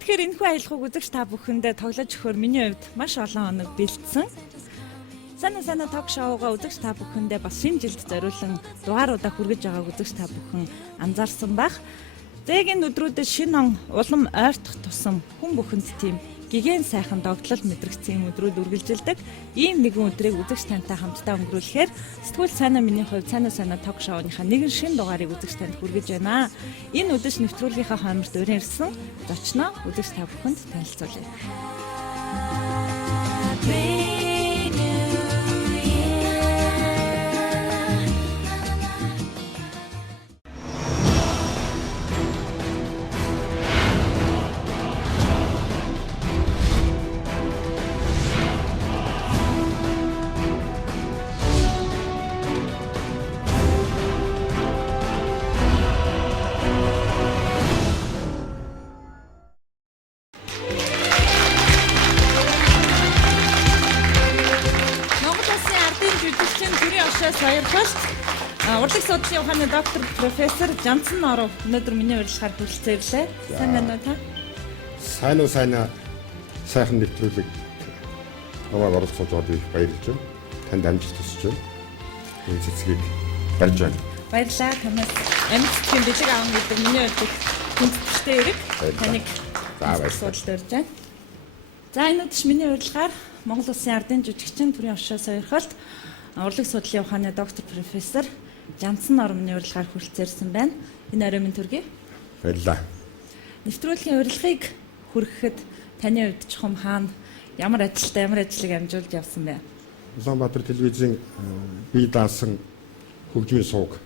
тэгэхээр энэхүү аялалгыг үзэгч та бүхэндээ тоглож өгөхөөр миний хувьд маш олон хоног бэлдсэн. Санаа ток шоугаа үзэгч та бүхэндээ бас шинэ жилд зориулсан дугааруудаа хүргэж байгааг үзэгч та бүхэн анзаарсан байх. Зээгийн өдрүүдэд шинэ он улам ойртох тусам хүн бүхэнд тийм гигэн сайхан догтлол мэдрэгцэн өдрүүд үргэлжилдэг. Ийм нэгэн өдрийг үзэгч тантай хамтдаа өнгөрүүлэхээр сэтгүүл сайнаа миний хувьд санаа ток шоуныхаа нэгэн шинэ дугаарыг үзэгч танд хүргэж байна. Энэ үдэш нэвтрүүлгийнхаа хойморт өрн ирсэн зочноо үзэгч та бүхэнд танилцуулъя. Урлаг судлалын ухааны доктор профессор Жанцан Норов өнөөдөр миний урилгаар хүрэлцэн ирлээ. Сайн байна уу та? Сайн уу сайхан нэвтрүүлэг аваад оролцож байгаад их баярлж байна. Танд амжилт хүсэж байна. Энэ цэцгийг барьж байна. Баярлалаа. Танаас амжилтын бэлэг аав гэдэг миний хувьд хүндэтгэлтэй эрэг. Таныг судалд өрж байна. За энэ үдэш миний урилгаар Монгол Улсын ардын жүжигчин төрийн овшоо сойрхолт урлаг судлалын ухааны доктор профессор Жанцан Нормны урилгаар хүрэлцээрсэн байна. Энэ оройн төргий. Баярлалаа. Нэвтрүүлгийн урилгыг хүргэхэд таны хувьд чухам хаана ямар ажлыг амжуулж явсан бэ? Улаанбаатар телевизийн бие даасан хөгжмийн суугч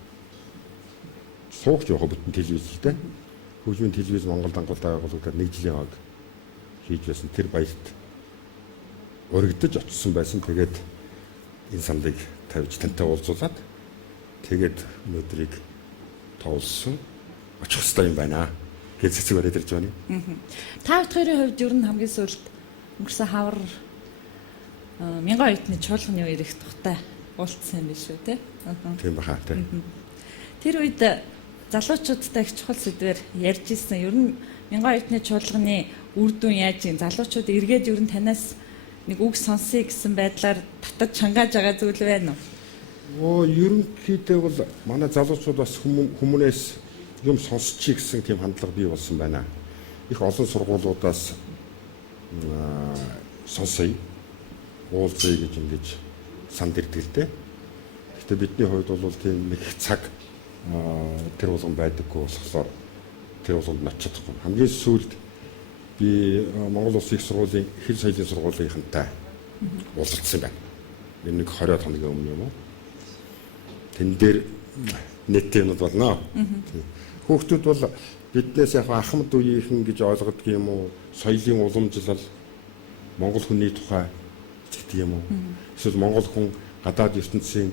явах бүтэн телевизтэй. Хөгжмийн телевиз Монгол дангуултай байгууллагад 1 жилийн хойд хийж байсан. Тэр баярт урагдаж очсон байсан. Тэгээд энэ самлыг тавьж тантай уулзуулаад тэгээд өнөөдрийг тоолсон очих хэрэгтэй юм байна гэж цэцэг бариад ирж байна. Та бүхэн хувьд ер нь хамгийн сүүлд өнгөрсөн хавар 1000 оюутны чуулганы үеэр их тухтай уулзсан юм биш үү те? Тийм баха те. Тэр үед залуучуудтай их чухал сэдвээр ярьж ирсэн. Ер нь 1000 оюутны чуулганы үр дүн яаж юм? Залуучууд эргээд ер нь танаас нэг үг сонсъё гэсэн байдлаар татаж чангааж байгаа зүйл байна уу? Ерөнхийдөө бол манай залуучууд бас хүмүүнээс юм сонсчих гэсэн тийм хандлага бий болсон байна. Их олон сургуулиудаас сонсъё, уулзъя гэж ингэж санд ирдэг л дээ. Гэхдээ бидний хувьд бол тийм нэг цаг тэр болгон байдаггүй болохоор тэр болгонд очиж чадахгүй. Хамгийн сүүлд би Монгол Улсын их сургуулийн хэл соёлын сургуулийнхантай уулзсан байна. Энэ нэг 20 хоногийн өмнө юм уу? Тэн дээр нийтийнүүд болно. Хүүхдүүд бол биднээс яг ахмад үеийнхэн гэж ойлгодог юм уу? Соёлын уламжлал, Монгол хүний тухай гэдэг юм уу? Эсвэл Монгол хүн гадаад ертөнцийн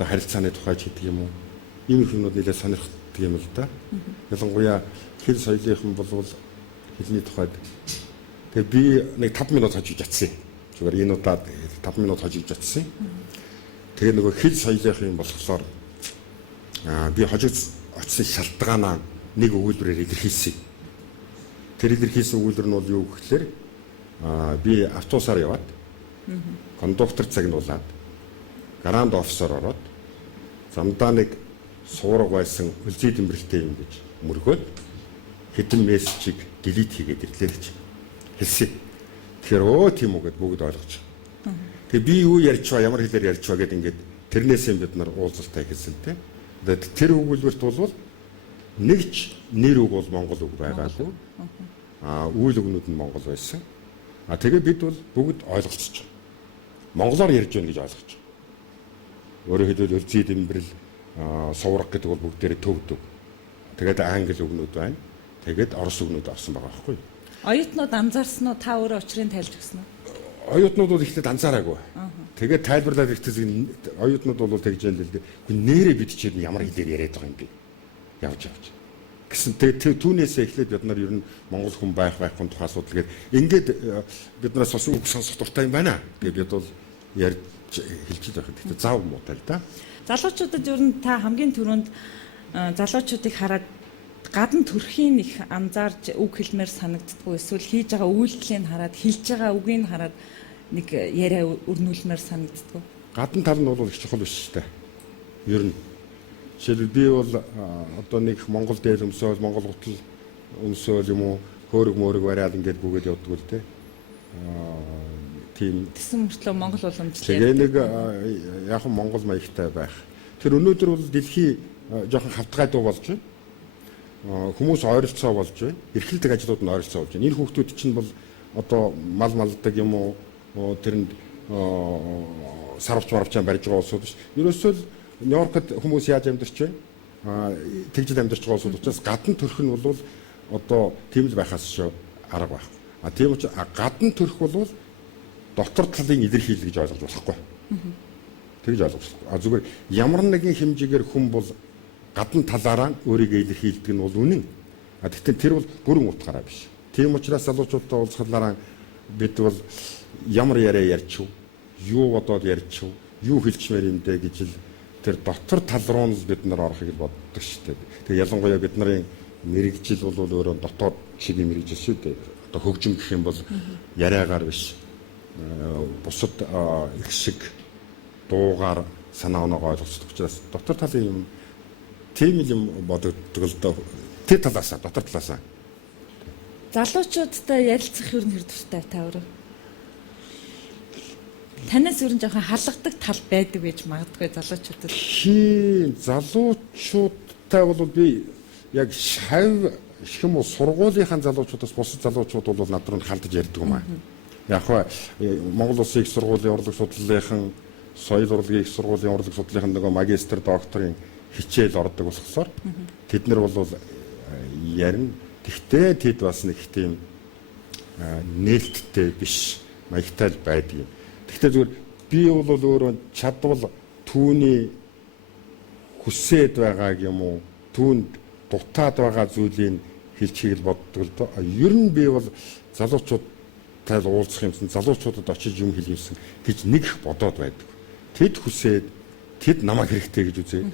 харилцааны тухай гэдэг юм уу? Ийм хүмүүс нэлээд сонирхдаг юм л да. Ялангуяа хэл соёлынхан бол хэлний тухайд. Тэгээ би нэг 5 минут хожиж чадсан. Зүгээр энэ удаад 5 минут хожиж чадсан. Тэгээ нөгөө хэл соёлын юм болохоор би хожиж очсон шалтгаанаа нэг өгүүлбэрээр илэрхийлсэн. Тэр илэрхийлсэн өгүүлбэр нь бол юу гэхээр би автобусаар яваад кондуктор загнуулаад гранд офисоор ороод замдаа нэг суурга байсан үлзий дэмбэрэлтэй юм гэж мөргөөд хэдэн мессежийг delete хийгээд ирлээ гэж хэлсэн. Тэгэхээр тийм үг гэд бүгд ойлгож байгаа. Тэгээ би юу ярьж байгаа, ямар хэлээр ярьж байгаа гэд ингээд тэрнээсээ бид нар уулзалтаа хийсэн те. Тэгээд тэр өгүүлбэрт бол нэгч нэр үг бол монгол үг байгаагүй. Үйл өгнүүд нь монгол байсан. Тэгээ бид бол бүгд ойлголцож байгаа. Монголоор ярьж байна гэж ойлгож байгаа. Өөрөөр хэлбэл үлзий дэмбэрэл суурга гэдэг бол бүгдээрээ төвдөг. Тэгээд англи үгнүүд байна. Тэгээд орос үгнүүд орсон байгаа байхгүй. Оюутнууд анзаарсан уу? Та өөрөө учрыг тайлж өгсөн үү? Оюутнууд бол ихтэй анзаараагүй. Тэгээд тайлбарлаад ихтэй оюутнууд бол тэгж ял л дээ. Нэрээ бидчихэд ямар хэлээр яриад байгаа юм бэ? Явж. Гэсэн тэгээд түүнээсээ эхлээд бид нар ер нь монгол хүн байхгүй тухай асуудал гээд ингээд биднээс бас үг сонсох дуртай юм байна. Тэгээд бид бол ярьж хэлж байгаа. Гэхдээ заав муутай л да. Залуучуудад ер нь та хамгийн түрүүнд залуучуудыг хараад гадна төрхийн их анзаарч үг хэлмээр санагддаггүй эсвэл хийж байгаа үйлдэлийг хараад хэлж байгаа үгийг хараад нэг яриа өрнүүлмээр санагддаггүй. Гадна тал нь бол их чухал биш шүү дээ. Ер нь жишээлбэл би бол одоо нэг Монгол дээл өмсөөл, Монгол гутал өмсөөл юм уу, хөөрөг мөрөг бариад ингээд бүгээд явдаг л дээ. Тийм Тэсэн мөртлөө Монгол уламжлал. Тэгээ нэг яг нь Монгол маягтай байх. Тэр өнөөдөр бол дэлхий жоохон хавтгай дуу болж байна. Хүмүүс ойролцоо болж байна. Эрхлэлдэг ажлууд нь ойролцоо болж байна. Энэ хүүхдүүд чинь бол одоо мал малдаг юм уу тэрэнд сарвч марвчаа барьж байгаа улсууд биш. Ерөөсөө л Нью-Йоркд хүмүүс яаж амьдарч байна? Тэгжил амьдарч байгаа улсууд учраас гадна төрх нь бол одоо тийм л байхаас шүү арга байх. Тийм учраас гадна төрх бол дотор талын илэрхийлэл гэж ойлгож болохгүй. Тэгж ойлгож болохгүй. Зүгээр ямар нэгэн хэмжээгээр хүн бол гадна талаараа өөрийгөө илэрхийлдэг нь бол үнэн. Гэхдээ тэр бол бүрэн утгаараа биш. Тийм учраас залуучуудтай уулзахлаараа бид бол ямар яриа ярьчих вэ? Юу бодоод ярьчих вэ? Юу хэлчмээр юм бэ гэж л тэр дотор тал руу нь бид нар орохыг боддог шүү дээ. Тэгээ ялангуяа бид нарын мэрэгжил бол өөрөө дотоод шиг мэрэгжил шүү дээ. Одоо хөгжим гэх юм бол яриагаар биш. Бусад их шиг дуугаар санаа оноогоо ойлгоцдог учраас дотор талын юм тийм юм бодогддог л доо. Тэр талаасаа дотор талаасаа. Залуучуудтай ярилцах юу нэр дуртай та өөрөө? Танаас өөр жоохон халгадаг тал байдаг гэж магадгүй залуучуудад. Залуучуудтай бол би яг шав их юм уу сургуулийнхаа залуучуудаас бусад залуучууд бол над руу халдаж ярьдаг юм аа. Яг Монгол Улсын их сургуулийн урлаг судлалынхан, соёл урлагийн их сургуулийн урлаг судлалынхан нөгөө магистр, докторийн хичээл ордог болохоор тэд нар бол ярина. Тэгтээ тэд бас нэг тийм нээлттэй биш маягтай л байдаг юм. Тэгтээ зүгээр би бол өөрөө чадвал түүний хүсээд байгааг юм уу түүнд дутаад байгаа зүйлийг хэлчихийг л боддог л доо. Ер нь би бол залуучуудтай уулзах юмсан, залуучуудад очиж юм хэлэх юмсан гэж нэг их бодоод байдаг. Тэд хүсээд тэд намайг хэрэгтэй гэж үзээ.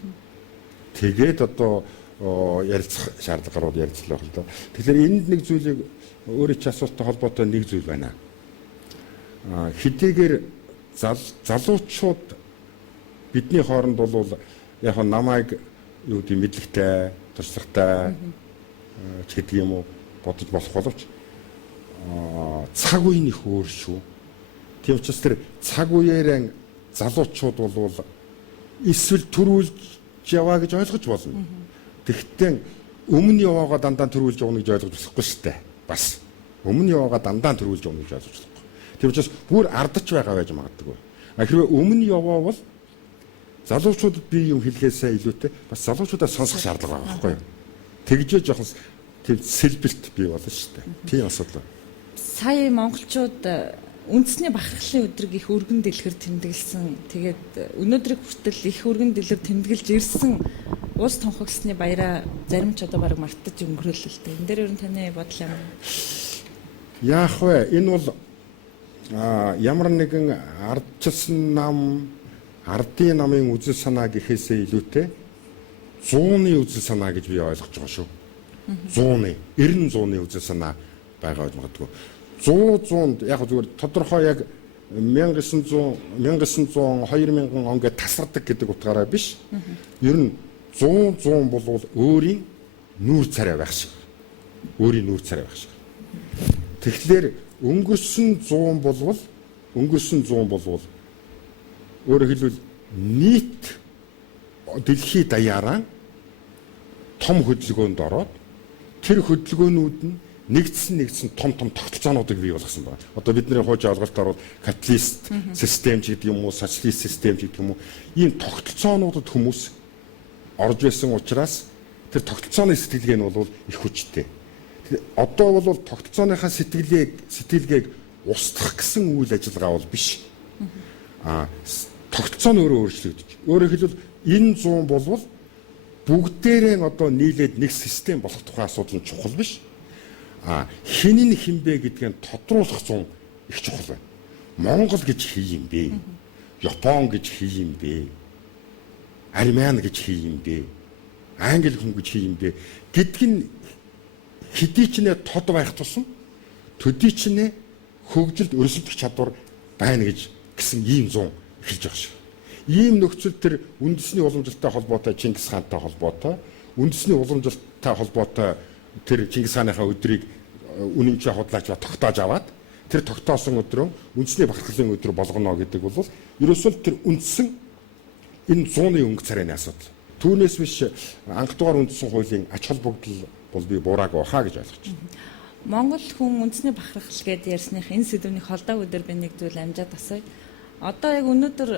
Тэгээд одоо ярилцах шаардлага гарууд ярилцлаа л доо. Тэгэхээр энд нэг зүйлийг өөрөө ч асуулттай холбоотой нэг зүйл байна. Хэдийгээр залуучууд бидний хооронд бол яг намайг юу гэдэг мэдлэгтэй, туршлагатай ч гэдэг юм уу бодож болох боловч цаг үеийн их өөр шүү. Тийм учраас тэр цаг үеэрээ залуучууд бол эсвэл төрүүлж яваа гэж ойлгож болно. Тэгвэл өмнө яваагаа дандаа төрүүлж явна гэж ойлгож болохгүй шүү дээ. Бас өмнө яваагаа дандаа төрүүлж явна гэж ойлгож болохгүй. Тийм учраас бүр ардч байгаа байж магадгүй. Хэрвээ өмнө яваа бол залуучуудад би юм хэлхээсээ илүүтэй бас залуучуудаа сонсох шаардлага байгаа байхгүй юу? Тэгжээ жоохон тийм сэлбэлт бий болно шүү дээ. Тийм асуудал. Сая монголчууд үндэсний бахархлын өдрийг их өргөн дэлгэр тэмдэглэсэн. Тэгээд өнөөдрийг хүртэл их өргөн дэлгэр тэмдэглэж ирсэн улс тунхагласны баяраа зарим ч одоо бараг мартаж өнгөрөөлөлтэй. Энэ дээр ер нь таны бодол юм. Яах вэ? Энэ бол ямар нэгэн ардчилсан нам, ардын намын үзэл санаа гэхээсээ илүүтэй 100-ны үзэл санаа гэж би ойлгож байгаа шүү. 100-ны, 90-100-ны үзэл санаа байгаа гэж магадгүй. 100 яг зүгээр тодорхой яг 1900 2000 он гэж тасардаг гэдэг утгаараа биш. Ер нь 100 бол өөрийн нүүр царай байх шиг. Өөрийн нүүр царай байх шиг. Тэгэхээр өнгөрсөн 100 болвол өөрөөр хэлбэл нийт дэлхий даяараа том хөдөлгөөнд ороод тэр хөдөлгөөнүүд нь нэгдсэн том тогтолцоонуудыг бий болгосон байна. Одоо бидний хуучин ойлголтоор бол капиталист систем ч гэдэг юм уу, социалист систем ч гэдэг юм уу, ийм тогтолцоонуудад хүмүүс орж байсан учраас тэр тогтолцооны сэтгэлгээ нь бол их хүчтэй. Одоо бол тогтолцооныхаа сэтгэлгээг устгах гэсэн үйл ажиллагаа бол биш. Тогтолцоо нь өөрөө өөрчлөгдөж. Өөрөөр хэлбэл энэ 100 болвол бүгдээрээ одоо нийлээд нэг систем болох тухай асуудал нь чухал биш. Хин нь хинбэ гэдгийг тодруулах 100 их чухал байна. Монгол гэж хий юм бэ? Япон гэж хий юм бэ? Армян гэж хий юм бэ? англи хүн гэж хий юм бэ гэдг нь хэдий ч нэ тод байх тусам төдий ч нэ хөгжилд өрсөлдөх чадвар байна гэсэн ийм зун эхэлж байгаа шиг. Ийм нөхцөл төр үндэсний уламжлалтай холбоотой Чингис хаантай холбоотой, үндэсний уламжлалтай холбоотой тэр Чингис хааныхаа өдрийг үнэмчээ худлаач ба тогтоож аваад тэр тогтоосон өдрөө үндэсний бахархлын өдөр болгоно гэдэг бол ерөөсөө тэр үндсэн энэ 100-ны өнгө царайны асуудал. Түүнээс биш анх дугаар үндэсний хуулийн ач холбогдол бол би буураагүй хаа гэж ойлгож байна. Монгол хүн үндэсний бахархал гэдээ ярьсных энэ сэдвийн холдоо өдөр би нэг зүйл амжаад асууя. Одоо яг өнөөдөр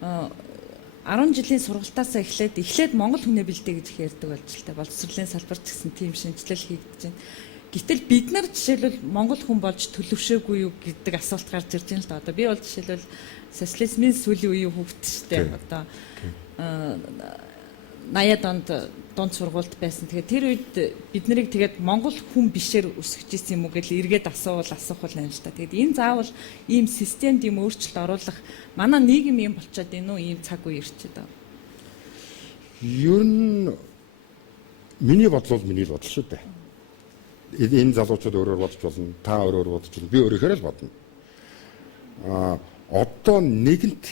10 жилийн сургалтаас эхлээд монгол хүнээ бэлдээ гэж ярьдаг болж л та боловсролын салбарт гэсэн тийм шинжилэл хийгдэж байна. Гэтэл бид нар жишээлбэл монгол хүн болж төлөвшөөгүй юу гэдэг асуулт гарч ирж байна л да. Одоо би бол жишээлбэл социализмын сүүлийн үеийн хүүхэд шүү дээ. Одоо 80-аад онд дунд сургуульд байсан. Тэгээд тэр үед бид нарыг тэгээд монгол хүн бишээр өсгөж ирсэн юм уу гэж эргээд асуух байна л та. Тэгээд энэ заавал ийм системд ийм өөрчлөлт оруулах манай нийгэм юм болчиход энэ үү ийм цаг үе ирчээд байна. Ер нь миний бодол шүү дээ. Энэ залуучууд өөрөөр бодож болно, та өөрөөр бодож болно, би өөрөөр л бодно. Одоо нэгэнт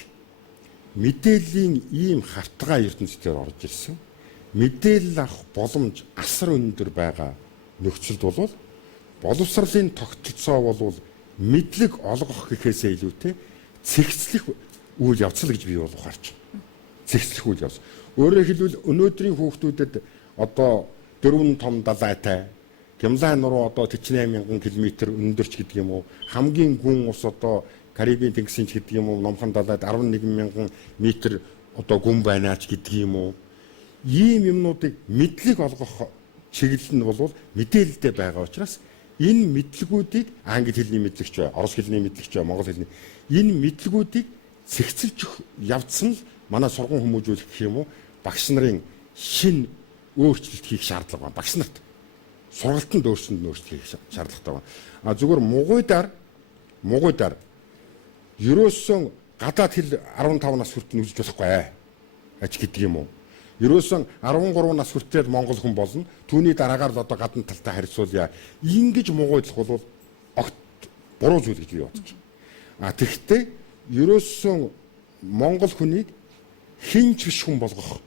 мэдээллийн ийм хавтгай ертөнцийн орж ирсэн. Мэдээлэл авах боломж асар өндөр байгаа нөхцөлд бол боловсролын тогтолцоо бол мэдлэг олгох гэхээсээ илүүтэй цэгцлэх үйл явцал гэж би бол ухаарч байна. Цэгцлэх үйл явц. Өөрөөр хэлбэл өнөөдрийн хүүхдүүдэд одоо 4 том далайтай Гямлайн нуруу одоо 48,000 км өндөрч гэдэг юм уу? Хамгийн гүн ус одоо Карибын тэнгисийн ч гэдэг юм уу? Номхон далайд 11,000 м одоо гүн байна ч гэдэг юм уу? Ийм юмнуудыг мэдлэг олгох чиглэл нь бол мэдээлэлтэй байгаа учраас энэ мэдлэгүүдийг англи хэлний мэдлэгч бай, орос хэлний мэдлэгч бай, монгол хэлний энэ мэдлэгүүдийг цэгцэлж явцсан л манай сургууль хүмүүжүүлэх гэх юм уу? Багш нарын шин өөрчлөлт хийх шаардлага байна. Багш нарт сургалтанд өөрчлөлт хийх шаардлагатай байна. Зүгээр мугуйдаар ерөөсөн гадаад хэл 15 нас хүртэл үзэж болохгүй аж гэдэг юм уу? Ерөөсөн 13 нас хүртэл монгол хүн болно. Түүний дараагаар л одоо гадна талтай харьцуулъя. Ингэж мугуйдлах бол огт буруу зүйл гэж би бодож байна. Тэгэхдээ ерөөсөн монгол хүнийг хинч биш хүн болгох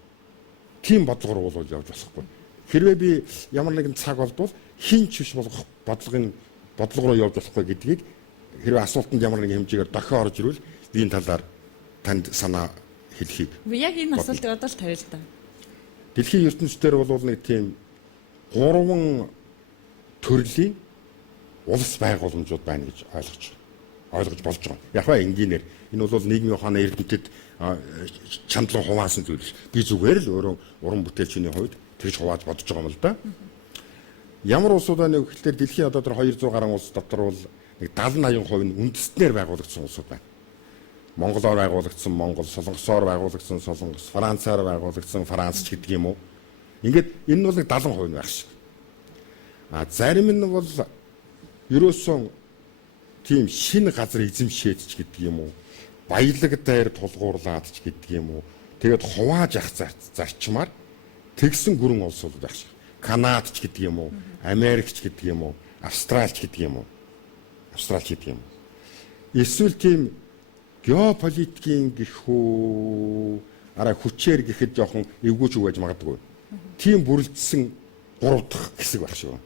тийм бодлогоор бол явж болохгүй. Хэрвээ би ямар нэгэн цаг болдвол хинч биш болгох бодлого руу явж болохгүй гэдгийг хэрвээ асуултанд ямар нэгэн хэмжээгээр дохио орж ирвэл би энэ талаар танд санаа хэлхийг. Яг энэ асуултыг одоо л тавья л да. Дэлхийн ертөнцийн бол нэг тийм 3 төрлийн улс байгууламжууд байна гэж ойлгож болж байгаа. Яг ба энгийнээр энэ бол нийгмийн ухааны эрдэмтэд чандлан хуваасан зүйл биш. Би зүгээр л өөрөө уран бүтээлчний хувьд тэгж хувааж бодож байгаа юм л да. Ямар улсууд байна вэ гэхээр дэлхийн одоо тэр 200 гаруй улс дотор бол нэг 70-80% нь үндэстнээр байгуулагдсан улсууд байна. Монголоор байгуулагдсан Монгол, Солонгосоор байгуулагдсан Солонгос, Францаар байгуулагдсан Франц гэдэг юм уу. Ингээд энэ нь бол 70% байх шиг. Зарим нь бол ерөөсөн тийм шинэ газар эзэмшээд ч гэдэг юм уу. Баялаг дээр тулгуурлаад ч гэдэг юм уу. Тэгээд хувааж авах зарчмаар тэгсэн гүрэн улс бол байх шиг. Канад ч гэдэг юм уу, Америк ч гэдэг юм уу, Австрали ч гэдэг юм уу. Эсвэл тийм геополитикийн гэхүү хүчээр гэхэд жоохон эвгүйч үгэж магадгүй. Тийм бүрэлдсэн 3 дахь хэсэг байх шиг байна.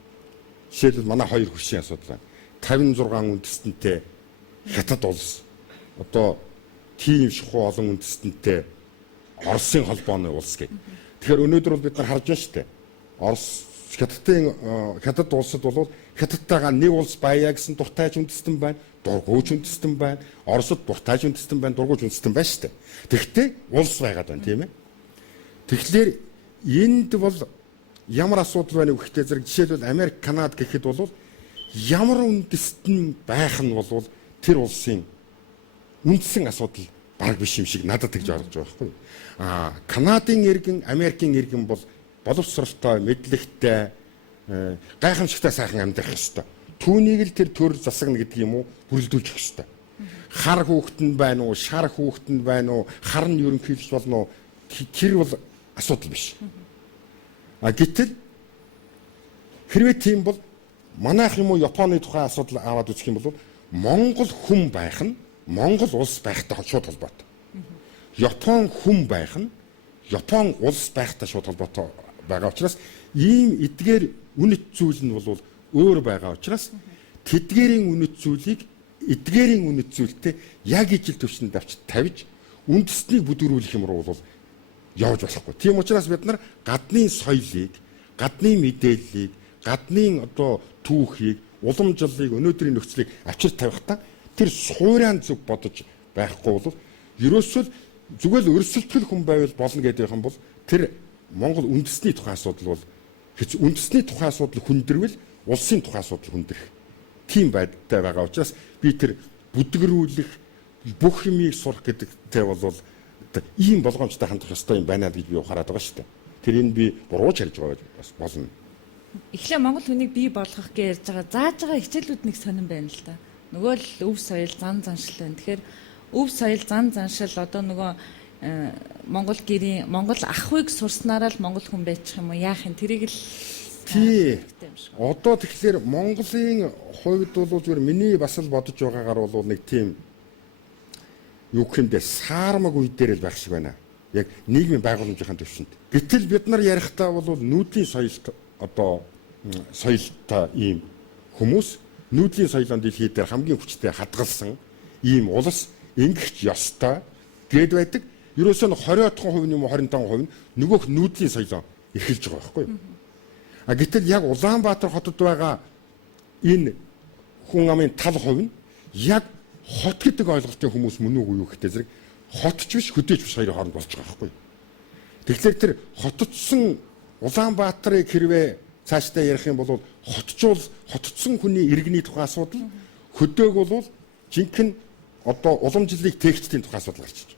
Жишээлбэл манай 2 хөршийн асуудал байна. 56 үндэстэнтэй хятад улс. Одоо тийм шахуу олон үндэстэнтэй Оросын холбооны улс гэх. Тэгэхээр өнөөдөр бол бид нар харж байна шүү дээ. Хятад улсад бол хятадтайгаа нэг улс баяа гэсэн дуртайж үндэстэн байна, дургуйч үндэстэн байна, Оросд дуртайж үндэстэн байна, дургуйч үндэстэн байна шүү дээ. Тэгэхдээ улс байгаад байна тийм ээ. Тэгэхээр энд бол ямар асуудал байна вэ гэхдээ зэрэг жишээлбэл Америк, Канад гэхэд бол ямар үндэстэн байх нь бол тэр улсын үндсэн асуудал баг биш юм шиг надад тэгж ойлгож байгаа байхгүй. Канадын иргэн, Америкийн иргэн бол боловсролтой, мэдлэгтэй, гайхамшигтай сайхан амьдрах ёстой. Түүнийг л тэр төр засагна гэдэг юм уу бүрэлдүүлж өгөх ёстой. Хар хүүхэд нь байна уу, шар хүүхэд нь байна уу, хар нь ерөнхийлж болно уу? Тэр бол асуудал биш. Гэтэл хэрвээ тийм бол манайх юм уу Японы тухайн асуудал аваад үзэх юм бол Монгол хүн байх нь Монгол улс байхтай шууд холбоотой. Япон хүн байх нь Япон улс байхтай шууд холбоотой байгаа учраас ийм эдгээр үнэт зүйл нь бол өөр байгаа учраас тэдгээрийн үнэт зүйлийг эдгээрийн үнэт зүйлтэй яг ижил төвшөнд тавьж үндэснийг бүдүүрүүлэх юм руу бол явж болохгүй. Тийм учраас бид нар гадны соёлыг, гадны мэдээллийг, гадны одоо түүхийг, уламжлалыг, өнөөдрийн нөхцөлийг авчир тавихтаа тэр суурьан зүг бодож байхгүй бол ерөөсөө зүгээр л өрсөлдөл хүн байвал болно гэдэг юм бол тэр Монгол үндэсний тухайн асуудал бол үндэсний тухайн асуудал хүндрвэл улсын тухайн асуудал хүндрэх тийм байдалтай байгаа учраас би тэр бүдгэрүүлэх бүх юмыг сурах гэдэгтэй бол ийм болгоомжтой хандах ёстой юм байна гэж би ухаарад байгаа шүү дээ. Тэр энэ би бурууч хэлж байгаа бас болно. Эхлээ Монгол хүнийг бий болгох гэж ярьж байгаа. Зааж байгаа хичээлүүд нэг сонирн байна л да. Нөгөө л өв соёл, зан заншил байна. Тэгэхээр өв соёл, зан заншил одоо нөгөө Монгол гэрийн Монгол ахуйг сурснараа л Монгол хүн байчих юм уу? Яах юм? Тэрийг л тий. Одоо тэгэхээр Монголын хувьд бол зүгээр миний бас л бодож байгаагаар бол нэг тийм юу гэмдэ саармаг үе дээр л байх шиг байна. Яг нийгмийн байгууламжийн төвшөнд. Гэтэл бид нар ярихдаа бол нүүдлийн соёлт одоо соёлтой ийм хүмүүс нүүдлийн соёлын дэлхий дээр хамгийн хүчтэй хадгалсан ийм улс ингэх ёстой гэд байдаг. Ерөөсөө 20% юм уу 25% нөгөөх нүүдлийн соёлоо эрхэлж байгаа байхгүй юу? Гэтэл яг Улаанбаатар хотод байгаа энэ хүн амын тал хувь нь яг хот гэдэг ойлголтын хүмүүс мөн үгүй юу гэхтэй зэрэг хотч биш хөдөөж биш хоёрын хооронд болж байгаа байхгүй юу? Тэгэхээр тэр хотцсон Улаанбаатарыг хэрвээ цаашдаа ярих юм бол хотцсон хүний иргэний тухайн асуудал хөдөöг бол жинхэнэ одоо уламжлалыг тээгчдийн тухайн асуудал гарч иж.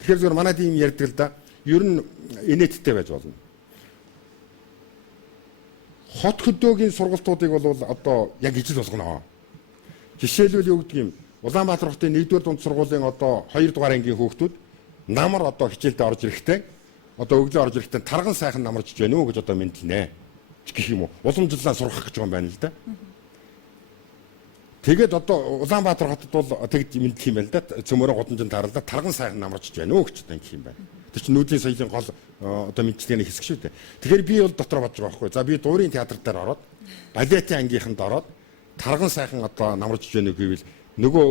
Тэгэхээр зөвхөн манайд ийм ярьдаг л да. Ер нь инээдтэй байж болно. Хот хөдөөгийн сургалтуудыг бол одоо яг ижил болгоно. Жишээлбэл юу гэдэг юм? Улаанбаатар хотын 1-р дунд сургуулийн одоо 2-р ангийн хүүхдүүд намар одоо хичээлдээ орж ирэхдээ одоо өглөө орж ирэхдээ тарган сайхан намарч байна уу гэж одоо мэдлэнэ. Гэх юм уу? Уламжлалаа сургах гэж байгаа юм байна л да. Тэгээд одоо Улаанбаатар хотод бол тэгж мэдлэх юм байна л да. Цөмөрөө годомжинд тааралда тарган сайхан намарч байна уу гэж одоо ингэх юм байна. Тэр чинь нүүдлийн соёлын гол одоо мэдчилгээний хэсэг шүү дээ. Тэгэхээр би бол дотор бодож байгаа байхгүй. За би дуурийн театр дээр ороод балетын ангийнханд ороод тарган сайхан одоо намарч байна уу гэвэл нөгөө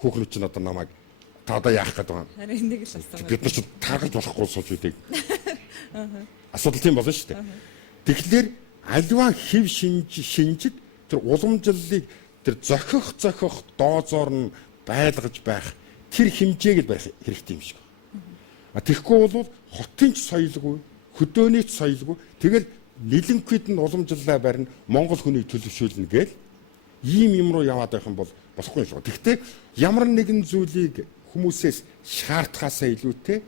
хүүхнүүд чинь одоо намайг та одоо яах гээд байгаа юм. Харин нэг л асуусан. Бид нар ч таргалж болохгүй сууж үүдэг. Асуудал тийм болно шүү дээ. Тэгэхээр альва хэв шинжид тэр уламжлалыг тэр зохих доозоор нь байлгаж байх тэр хэмжээг л барих хэрэгтэй юм шиг. Тэгэхгүй бол хотын ч соёлгүй, хөдөөний ч соёлгүй тэгэл нэлэнхүйд нь уламжлалаа барина Монгол хүнийг төлөвшүүлнэ гээл ийм юм руу яваад байх юм бол болохгүй шүү. Гэхдээ ямар нэгэн зүйлийг хүмүүсээс шаардхаасаа илүүтэй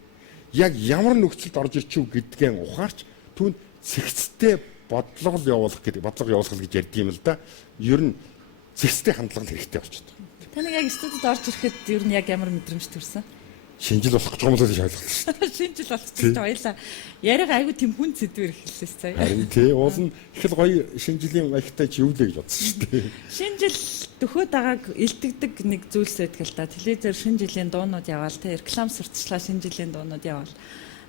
яг ямар нөхцөлд орж ирчихв гэдгэн ухаарч түүнд цэгцтэй бодлого явуулах гэж ярьдаг юм л да. Ер нь цэгцтэй хандлага хэрэгтэй болчиход байна. Та нэг яг студид орж ирэхэд ер нь яг ямар мэдрэмж төрсөн? Шинжил болох гэж байгаа юм л шалгалт шүү дээ. Шинжил болчихсон хоёлаа. Яриаг айгүй тийм хүн зэдвэр эхэлсэн сая. Харин тий уул нь их л гоё шинжилийн маягтай ч юу лээ гэж бодсон шүү дээ. Шинжил дөхөө дагааг илтгэдэг нэг зүйлс байдаг л да. Телевизээр шинжилийн дуунууд яваал, тэ реклам сурталчлага шинжилийн дуунууд яваал.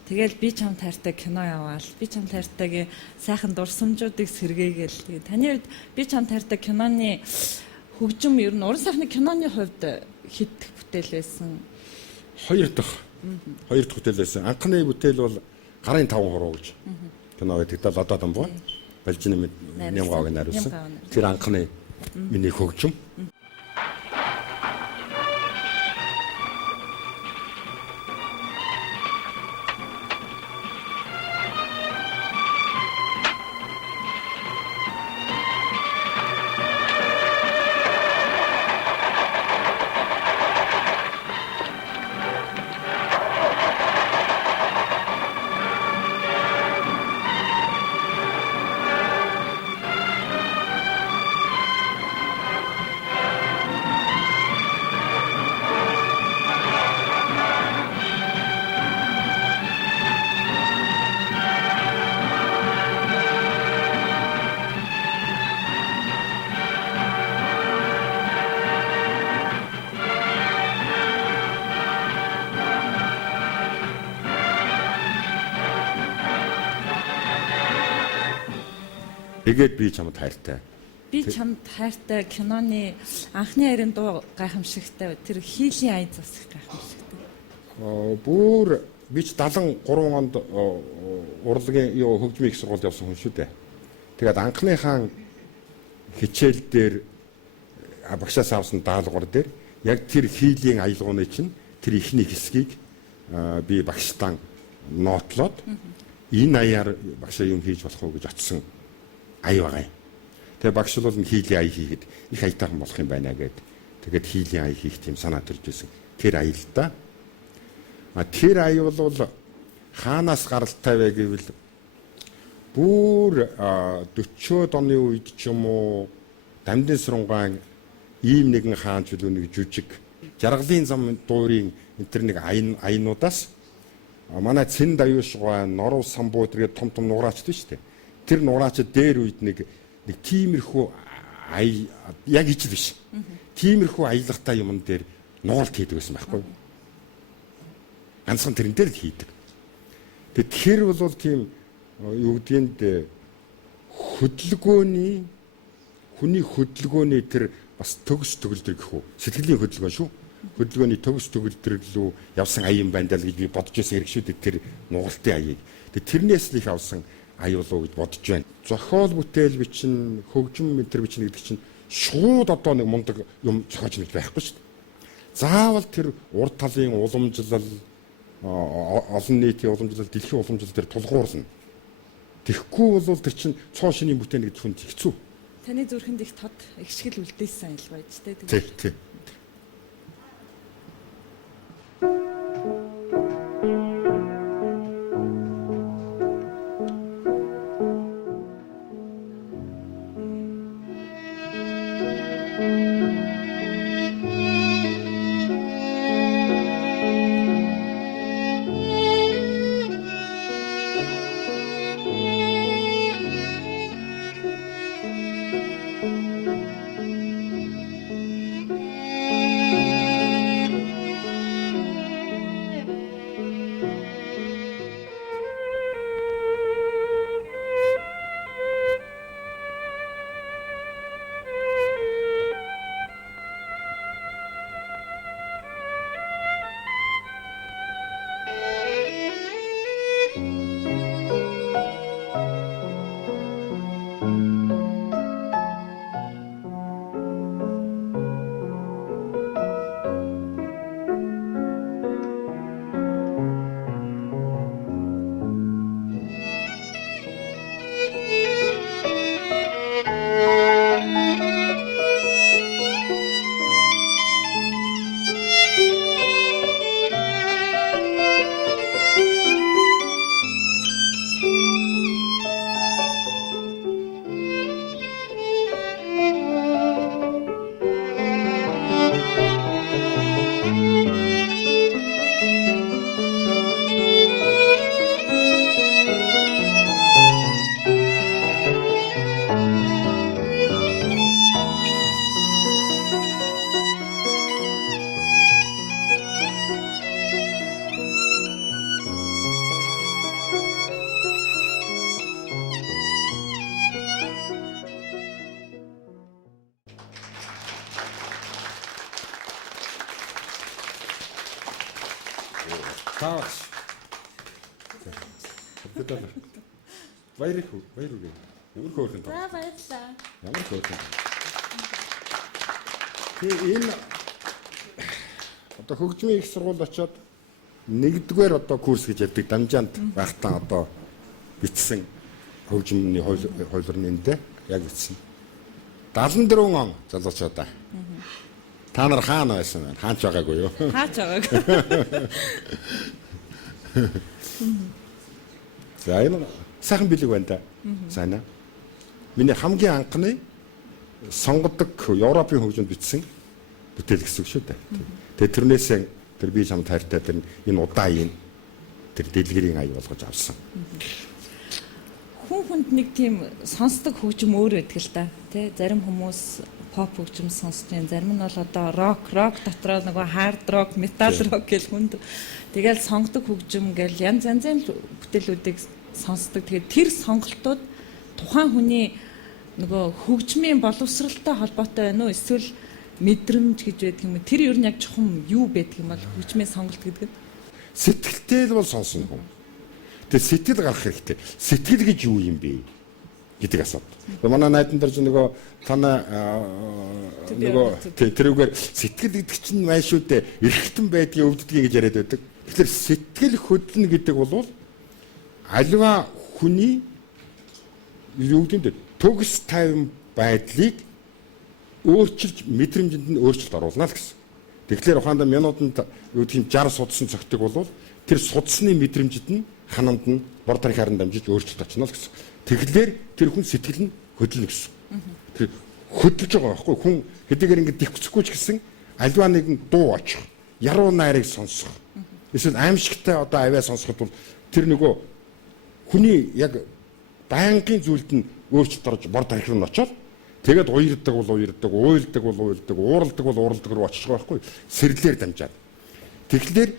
Тэгэл би чам тайртай кино яваал. Би чам тайртайгийн сайхан дурсамжуудыг сэргээгээл. Таны хувьд би чам тайртай киноны хөгжим ер нь уран сайхны киноны хувьд хэд бүтээл байсан? Хоёр дахь бүтээл байсан. Анхны бүтээл бол гарын 5 хуруу гэж кино гэдэг даа лодоо дамбуу. Балжин Нямгааг найруулсан. Тэр анхны миний хөгжим. Тэгээд би чамд хайртай. Би чамд хайртай киноны анхны харин дуу гайхамшигтай тэр хийлийн аяз бас их гайхамшигтай. Бүр би ч 73 онд урлагийн хөгжмийн их сургуульд явсан хүн шүү дээ. Тэгээд анхныхаа хичээл дээр багшаас авсан даалгавар дээр яг тэр хийлийн аялгауны чинь тэр ихний хэсгийг би багштан нотлоод энэ аяар багшаа юм хийж болох уу гэж очсон ая байгаа юм. Тэгээ багш бол хийлийн ая хийгээд их аятайхан болох юм байна гэд. Тэгээд хийлийн ая хийх тийм санаа төрж ирсэн. Тэр ая л да. Тэр ая бол хаанаас гаралтай вэ гэвэл бүр 40-од оны үед ч юм уу Дамдын Сургуульн ийм нэгэн хаан ч үлээ нэг жүжиг жаргалын зам дуурийн энэ төр нэг аянуудаас манай Цэн Даюушгай, Норов Самбуу тэргээд том нураачд шүү дээ. Тэр нураачд дээр үед нэг тиймэрхүү ая яг ижил биш. Тиймэрхүү аялгатай юмн дээр нуулт хийдэг байсан байхгүй юу? Ганцхан тэрэн дээр л хийдэг. Тэгэхээр бол тийм юу гэдгийг хөдөлгөөний хүний хөдөлгөөний тэр бас төгс төгөлдөр гэх үү? Сэтгэлийн хөдөлгөөн шүү. Хөдөлгөөний төгс төгөлдөр лөө явсан аян байна л гэж би бодож байсан хэрэг шүү дээ тэр нугалтын аяыг. Тэрнээс л их авсан ая болов гэж бодож байна. Зохиол бүтээл бичин, хөгжим мэтэр бичин гэдэг чинь шууд одоо нэг мундаг юм зохиож нэг байхгүй шүү дээ. Заавал тэр урд талын уламжлал олон нийтийн уламжлал, дэлхийн уламжлал дээр тулгуурлана. Тэгэхгүй бол тэр чинь цоо шинийн бүтээн гэж хүнд хэцүү. Таны зүрхэнд их тод их шиг л үлдээсэн аялгаа байж тээ. Тэг. Таач. Тэтэл. Баярхуу. Ямар хөөрхөн тоо. За баярлалаа. Ямар хөөрхөн. Энэ одоо хөгжмийн их сургууль очоод нэгдүгээр одоо курс гэж яддаг дамжаанд байхтаа одоо бичсэн хөгжмийн хуулиурны эндээ яг бичсэн. 74 он залуучуудаа. Та нар хаана байсан бэ? Хаач байгаагүй юу? Хаач байгааг. За энэ сайхан бэлэг байна да. Сайн аа. Миний хамгийн анхны сонгодог Европын хөгжмөнд бичсэн бүтээл гэсэн үг шүү дээ. Тэгээ тэрнээсээ тэр би чамд хайртай тэр энэ удаан тэр дэлгэрийн ая болгож авсан. Хүн хүнд нэг тийм сонсдог хөгжим өөр байдаг л да. Тэ зарим хүмүүс pop хөгжим сонсож байна. Зарим нь бол одоо рок дотроо нөгөө hard rock, metal rock гэл хүнд тэгэл сонгодог хөгжим гэл янз янзын бүтээлүүдийг сонсдог. Тэгээд тэр сонголтууд тухайн хүний нөгөө хөгжмийн боловсралтай холбоотой байна уу? Эсвэл мэдрэмж гэж байдаг юм уу? Тэр ер нь яг чухам юу байдаг юм бол хөгжмийн сонголт гэдэг нь? Сэтгэлтэй л бол сонсно хүн. Тэгээ сэтгэл гарах хэрэгтэй. Сэтгэл гэж юу юм бэ гэдэг асуудал. Манай найдан дээр нөгөө танаа нөгөө тэрүүгээр сэтгэл гэдэг чинь май шүү дээ. Эрхтэн байдгийн өвддгийг гэж яриад байдаг. Тэгэхээр сэтгэл хөдлөн гэдэг бол аливаа хүний юу гэдэг нь төгс тайван байдлыг өөрчилж мэдрэмжинд нь өөрчлөлт оруулна л гэсэн. Тэгэхээр ухаандаа минутанд юу гэдэг нь 60 судсан цогтөг бол тэр судсны мэдрэмжид нь ханамд нь бор тарих харан дамжиж өөрчлөлт очно л гэсэн. Тэгэхээр тэр хүн сэтгэл нь хөдлөнө гэсэн. Тэр хөдлөж байгаа байхгүй хүн хэдийгээр ингэ дэвхцэхгүй ч гэсэн аливаа нэгэн дуу очих, яруу найрыг сонсох. Эсвэл аимшигтай одоо авиа сонсоход бол тэр нөгөө хүний яг байнгын зүйлд нь өөрчлөлт орж бор тарих руу очоод тэгээд уйрдаг бол уйрдаг, уйлдаг бол уйлдаг, ууралдаг бол ууралдаг руу очих байхгүй сэрлэр дамжаад. Тэгэхээр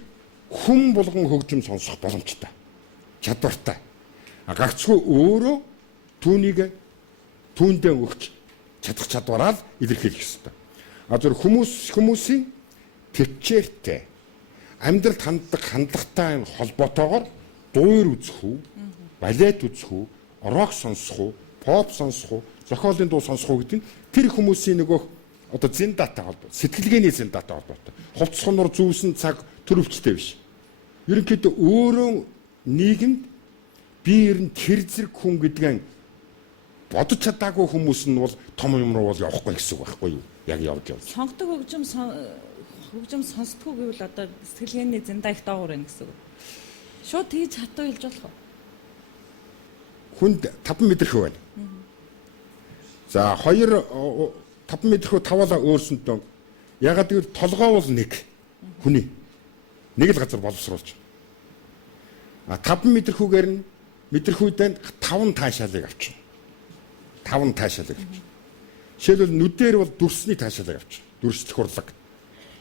хүн болгон хөгжим сонсох боломжтой. Чадвартай. Гагцгүй өөрөө түүнийг түүндээ өгч чадах чадвараа л илэрхийлэх ёстой. Зөв хүмүүсийн төвчээртэй амьдралд ханддаг хандлагатай холбоотойгоор дуур үзэх үү, балет үзэх үү, рок сонсох уу, поп сонсох уу, зохиолын дуу сонсох уу гэдэг нь тэр хүмүүсийн нөгөө одоо зэн дата холбоо, сэтгэлгээний зэн дата холбоотой. Хувцсноор зүүсэн цаг төр өвчтэй биш. Ерөнхийдөө өөрөө нийгэмд би ер нь тэр зэрэг хүн гэдгийг бодож чадаагүй хүмүүс нь бол том юм руу бол явахгүй гэсэн үг байхгүй юу? Яг явж. Сонгодог хөгжим сонсдгоо гэвэл одоо сэтгэлгээний зэндаа их доогуур байна гэсэн үг. Шууд тэгж хатуу хэлж болох уу? Хүнд 5 мэдрэх байна. За 5 мэдрэх 5-аа өөрсөндөө ягаад гэвэл толгой бол нэг хүний нэг л газар боловсруулж. 5 мэдрэхүүгээр нь мэдрэхүйдээ 5 таашаалыг авчихна. 5 таашаалыг авчихна. Жишээлбэл нүдээр бол дүрсний таашаалыг авчихна. Дүрслэх урлаг.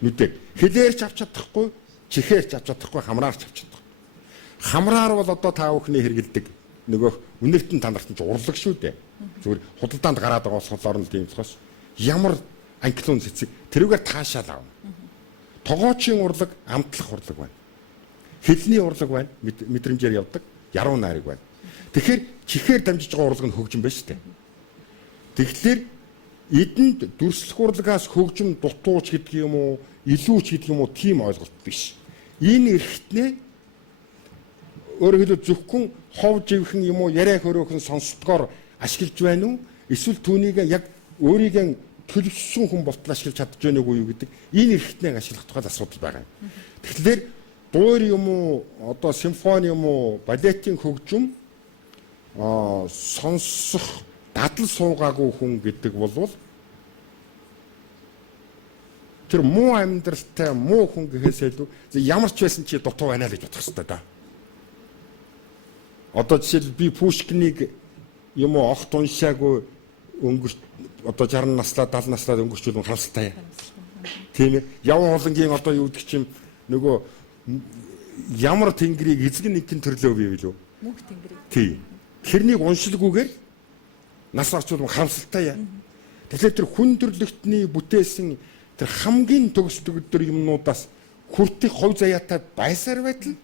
Нүдээр хилээрч авч чадахгүй, чихээрч авч чадахгүй, хамраарч авч чадахгүй. Хамраар бол одоо та бүхний хэрэгэлдэг нөгөө үнэлтэн танарт нь урлаг шүү дээ. Зүгээр худалдаанд гараад байгаа болохоор нь тийм болохоос ямар анклон цэцэг тэрүүгээр таашаал аавна. Тогоочийн урлаг, амтлах урлаг байна. Хэлний урлаг байна, мэдрэмжээр явдаг, яруу найраг байна. Тэгэхээр чихээр дамжиж байгаа урлаг нь хөгжим байна шүү дээ. Тэгэхээр эдэнд дүрслэх урлагаас хөгжим дутууч гэдэг юм уу, илүүч гэдэг юм уу тийм ойлголт биш. Энэ эрхтнээ өөрөөр хэлбэл зөвхөн хов живхэн юм уу яриа хөрөөхөн сонсдгоор ашиглаж байна уу? Эсвэл түүнийг яг өөрийгөө төлөвшсөн хүн болтол ашиглаж чадж байна уу гэдэг энэ эрхтнийг ашиглах тухай асуудал байгаа юм. Тэгэхээр дуур юм уу, одоо симфони юм уу, балетийн хөгжим сонсох дадал суугаагүй хүн гэдэг бол тэр муу амьдралтай муу хүн гэхээсээ илүү ямар ч байсан чи дутуу байна л гэж бодох хэрэгтэй да. Одоо жишээл би Пушкинийг юм уу огт уншаагүй өнгөрч одоо 60 наслаа 70 наслаа өнгөрчүүл харамсалтай. Тийм ээ. Яван хулангийн одоо юу гэдэг чим нөгөө ямар тэнгэрийг эзэг нэгэн төрлөө бий билүү? Мөнх тэнгэрийг. Тийм. Тэрнийг уншилгүйгээр нас орчуул харамсалтай яа. Тэгэхээр тэр хүн төрлөختний бүтээсэн тэр хамгийн төгсдөг юмнуудаас хүртэх хувь заяатай байсаар байтал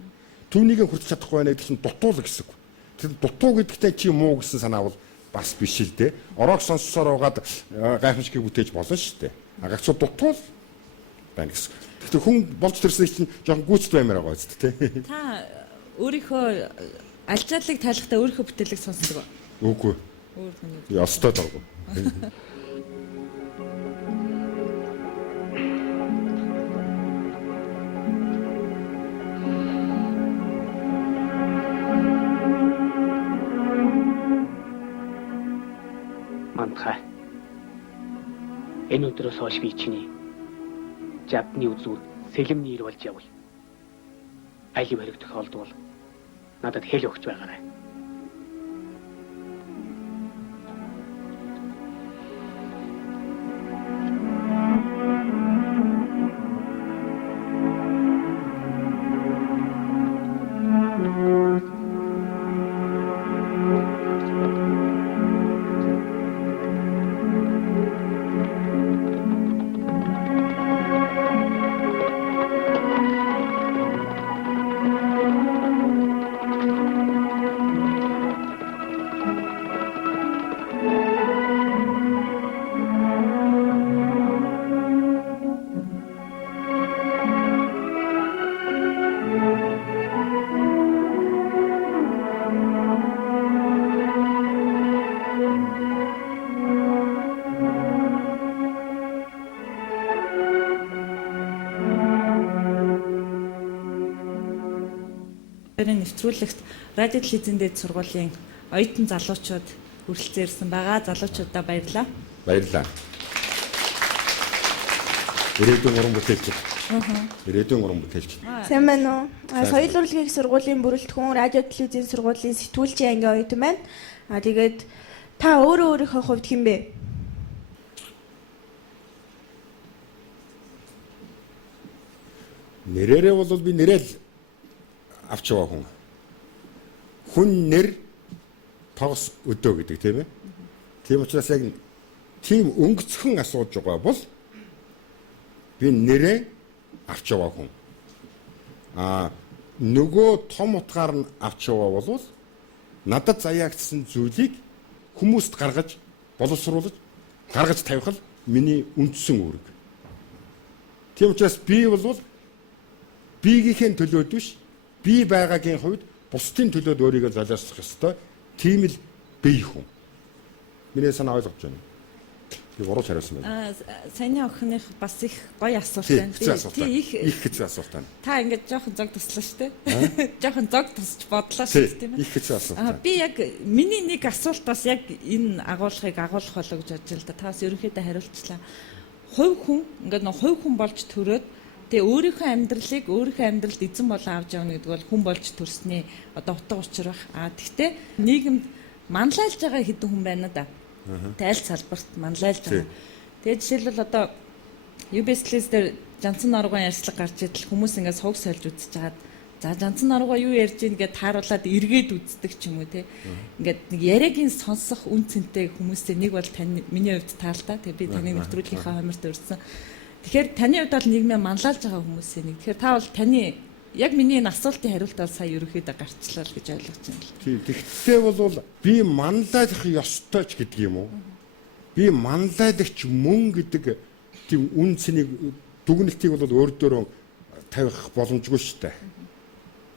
түүнийг хүртэж чадахгүй байна гэдэг чинь дутуул гэсэн үг. Тэр дутуу гэдэгтээ чи муу гэсэн санаа бол бас биш л дээ. Орог сонссоор угаад гайхамшигыг бүтээж болно шүү дээ. Гагцуу дутуул байна гэсэн. Тэгэхээр хүн болж төрсөн чинь жоохон гүйцэд баймаар байгаа үст тэ. Та өөрийнхөө алчааллыг тайлахтаа өөрийнхөө бүтээлийг сонсдог уу? Үгүй. Өөр хүн. Ястай дургу. Мантхай. Энэ өдрөөс хойш би чиний жадны үзүүр сэлэм нэр болж явъя. Аль хэрэг тохиолдвол надад хэл өгч байгаарай. Тэрийн нэвтрүүлэгт радио телевизэн дээд сургуулийн оюутан залуучууд хүрэлцэн ирсэн байгаа. Залуучуудаа баярлалаа. Баярлалаа. Ирээдүйн уран бүтээлч. Ирээдүйн уран бүтээлч. Сайн байна уу? Соёл урлагийн их сургуулийн бүрэлдэхүүн радио телевизийн сургуулийн сэтгүүлчийн ангийн оюутан байна. Тэгээд та өөрийнхөө хувьд хэн бэ? Нэрээрээ бол би нэрэл авч яваа хүн. Хүн нэр тогс өдөө гэдэг тийм ээ. Тийм учраас яг тийм өнгөцхөн асууж байгаа бол би нэрээ авч яваа хүн. Нөгөө том утгаар нь авч яваа бол надад заяагдсан зүйлийг хүмүүст гаргаж, боловсруулж, гаргаж тавих л миний үндсэн үүрэг. Тийм учраас би бол биеийнхээ төлөөд биш, би байгаагийн хувьд бусдын төлөөд өөрийгөө золиослох ёстой. Тийм л бие хүн. Миний санаа ойлгож байна. Би гурав хариулсан байна. Саяны охиных бас их гоё асуулт Тийм, байна. хэцүү асуулт байна. их хэцүү асуулт байна. та ингээд жоохон зог туслаа шүү дээ. Жоохон зог тусч бодлоо шүү тийм ээ. Их хэцүү асуулт байна. Би яг миний нэг асуулт бас яг энэ агуулгыг агуулах болов гэж бодож л да. Та бас ерөнхийдөө хариулчлаа. Хувь хүн ингээд нэг хувь хүн болж төрөөд тэгээ өөрийнхөө амьдралд эзэн болон авч явна гэдэг бол хүн болж төрсний одоо утга учир баг. Тэгтээ нийгэмд манлайлж байгаа хэдэн хүн байна да. Тэ аль салбарт манлайлж байгаа. Тэгээ жишээлбэл одоо UBS дээр Жанцан Норгон ярьслаг гарч идэл хүмүүс ингээд сувг сольж үзэж хагаад за Жанцан Норгоо юу ярьж ийн гэдээ тааруулаад эргээд үздэг ч юм уу те. Ингээд нэг яриагийн сонсох үн цэнтэй хүмүүстэй нэг бол тань миний хувьд таалта. Тэгээ би таны нэвтрүүлгийнхаа хомирт өрсөн. Тэгэхээр таны хувьд бол нийгмээ манлайлж байгаа хүмүүсийн нэг. Тэгэхээр та бол таны яг миний энэ асуултын хариулт бол сая ерөөхдөө гарчлаа л гэж ойлгож байна л. Тийм. Тэгтээ бол би манлайлах ёстой ч гэдэг юм уу? Би манлайлагч мөн гэдэг тийм үн цэнийг дүгнэлтийг бол өөр дөөрөө тавих боломжгүй шүү дээ.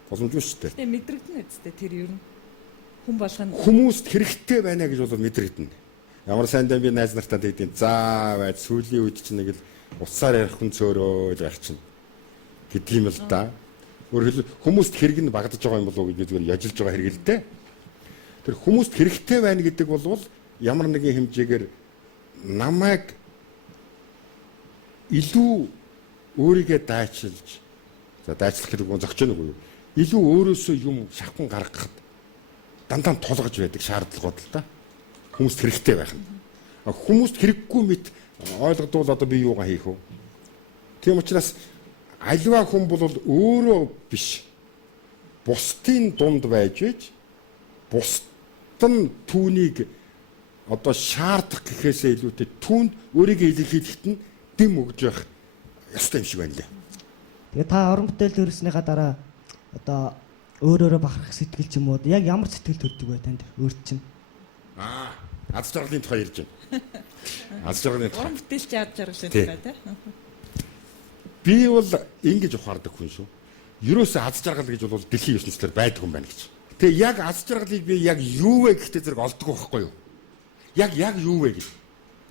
Боломжгүй шүү дээ. Тэгээ мэдрэгдэнэ үстэй тэр ер нь хүн болгоно. Хүмүүст хэрэгтэй байна гэж бол мэдрэгдэнэ. Ямар сайндаа би найз нартаа тэгдэв. За байд сүүлийн үед чинь нэг л уцаар ярих хүн цөөрөө л байх чинь гэдэг юм л да. Өөрөөр хэлбэл хүмүүст хэрэг нь багдаж байгаа юм болов уу гэж би зүгээр яжилж байгаа хэрэг л дээ. Тэр хүмүүст хэрэгтэй байна гэдэг бол ямар нэгэн хэмжээгээр намайг илүү өөрийгөө дайчилж дайчлах гэдэг нь зогч нэг үү. Илүү өөрөөсөө юм шавхан гаргахад дандаа тулгаж байдаг шаардлагууд л да. Хүмүүст хэрэгтэй байх нь. Хүмүүст хэрэггүй мэт ойлгодвол одоо би юугаа хийх вэ? Тийм учраас альва хүн бол өөрөө биш. Бусдын дунд байж бусд нь түүнийг одоо шаардах гэхээсээ илүүтэй түүнд өөрийгөө илэрхийлэхэд нь дэм өгж явах ёстой юм шиг байна лээ. Тэгээ та орон бүтээлд өрснөхийн дараа одоо өөрөөрөө бахарах сэтгэл ч юм уу яг ямар сэтгэл төрдөг вэ танд өөр чинь? Аз жаргалын тухай ярьж байна. Аз жаргалын тухай. Уран бүтээлч яаж жаргалын тухай тий. Би бол ингэж ухаардаг хүн шүү. Ерөөсөө аз жаргал гэж бол дэлхийн ертөнцийн байдаг юм байна гэж. Тэгээ яг аз жаргалыг би яг юу вэ гэхдээ зэрэг олддог байхгүй юу? Яг юу вэ гэж.